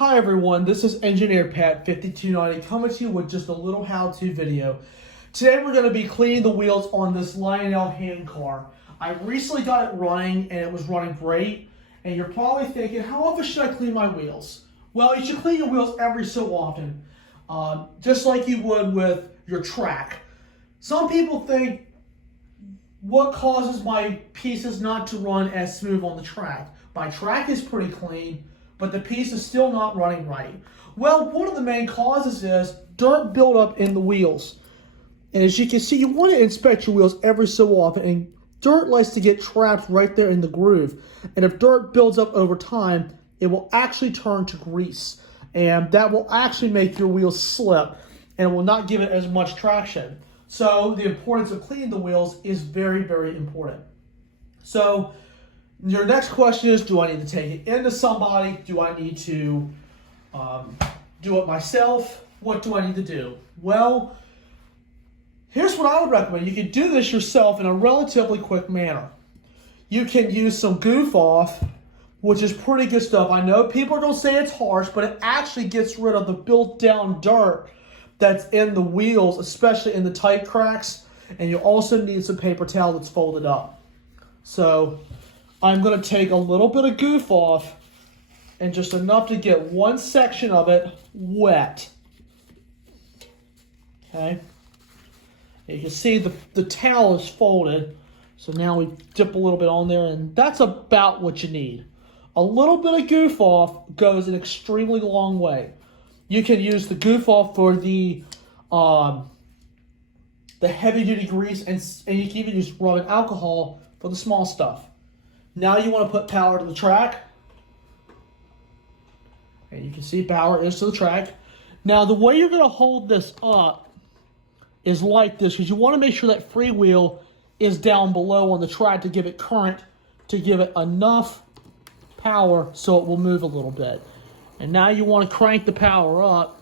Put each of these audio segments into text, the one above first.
Hi everyone, this is Engineer Pat 5290 coming to you with just a little how-to video. Today we're going to be cleaning the wheels on this Lionel hand car. I recently got it running and it was running great. And you're probably thinking, how often should I clean my wheels? Well, you should clean your wheels every so often, just like you would with your track. Some people think, what causes my pieces not to run as smooth on the track? My track is pretty clean, but the piece is still not running right. Well, one of the main causes is dirt buildup in the wheels. And as you can see, you want to inspect your wheels every so often, and dirt likes to get trapped right there in the groove. And if dirt builds up over time, it will actually turn to grease. And that will actually make your wheels slip, and it will not give it as much traction. So the importance of cleaning the wheels is very, very important. So your next question is, do I need to take it into somebody? Do I need to do it myself? What do I need to do? Well, here's what I would recommend. You can do this yourself in a relatively quick manner. You can use some Goof Off, which is pretty good stuff. I know people are going to say it's harsh, but it actually gets rid of the built down dirt that's in the wheels, especially in the tight cracks. And you also need some paper towel that's folded up. So I'm going to take a little bit of Goof Off and just enough to get one section of it wet. Okay. And you can see the towel is folded. So now we dip a little bit on there, and that's about what you need. A little bit of Goof Off goes an extremely long way. You can use the Goof Off for the heavy duty grease, and you can even use rubbing alcohol for the small stuff. Now you want to put power to the track. And you can see power is to the track. Now the way you're going to hold this up is like this, because you want to make sure that freewheel is down below on the track to give it current, to give it enough power so it will move a little bit. And now you want to crank the power up.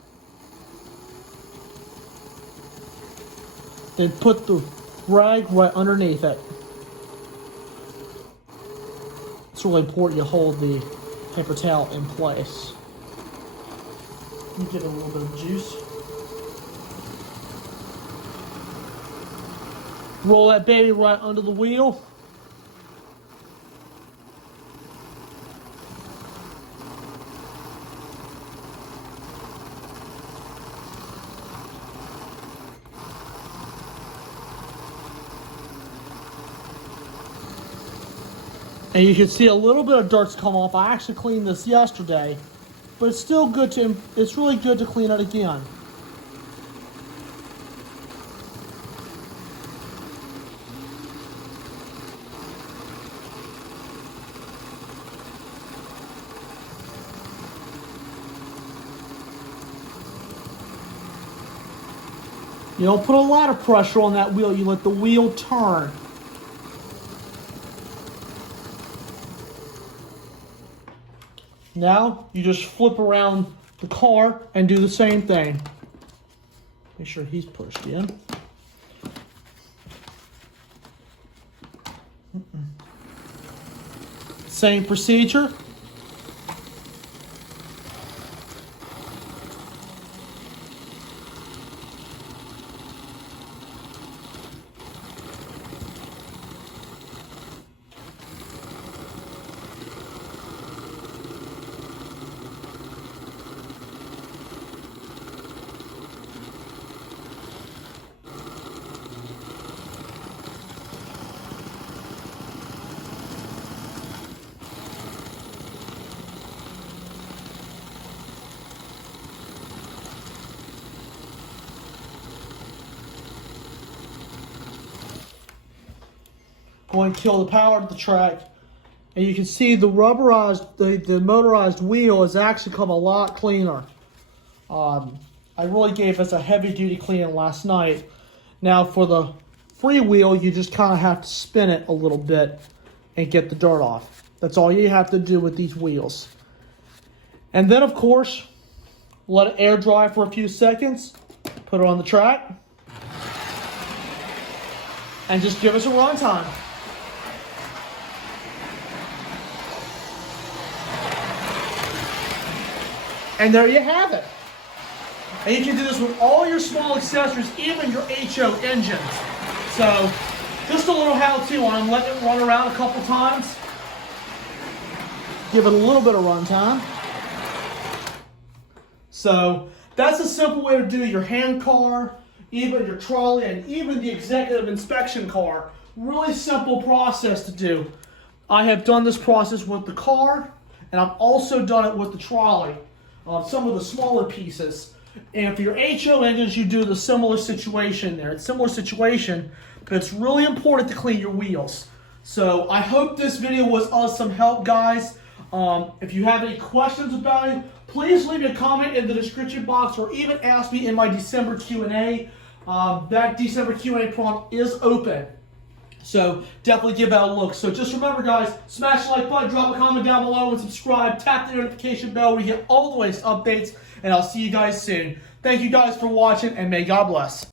Then put the rag right underneath it. It's really important you hold the paper towel in place. You give it a little bit of juice. Roll that baby right under the wheel. And you can see a little bit of dirt's come off. I actually cleaned this yesterday, but it's still good to, it's really good to clean it again. You don't put a lot of pressure on that wheel. You let the wheel turn. Now, you just flip around the car and do the same thing. Make sure he's pushed in. Same procedure. Going to kill the power of the track, and you can see the rubberized, the motorized wheel has actually come a lot cleaner. I really gave us a heavy duty cleaning last night. Now for the free wheel, you just kind of have to spin it a little bit and get the dirt off. That's all you have to do with these wheels. And then of course, let it air dry for a few seconds, put it on the track, and just give us a run time. And there you have it. And you can do this with all your small accessories, even your HO engines. So, just a little how-to on them. Let it run around a couple times. Give it a little bit of run time. So, that's a simple way to do your hand car, even your trolley, and even the executive inspection car. Really simple process to do. I have done this process with the car, and I've also done it with the trolley. Some of the smaller pieces. And for your HO engines, you do the similar situation there. It's a similar situation, but it's really important to clean your wheels. So I hope this video was of some help, guys. If you have any questions about it, please leave me a comment in the description box or even ask me in my December Q&A. That December Q&A prompt is open. So definitely give that a look. So just remember, guys, smash the like button, drop a comment down below, and subscribe. Tap the notification bell where you get all the latest updates, and I'll see you guys soon. Thank you guys for watching, and may God bless.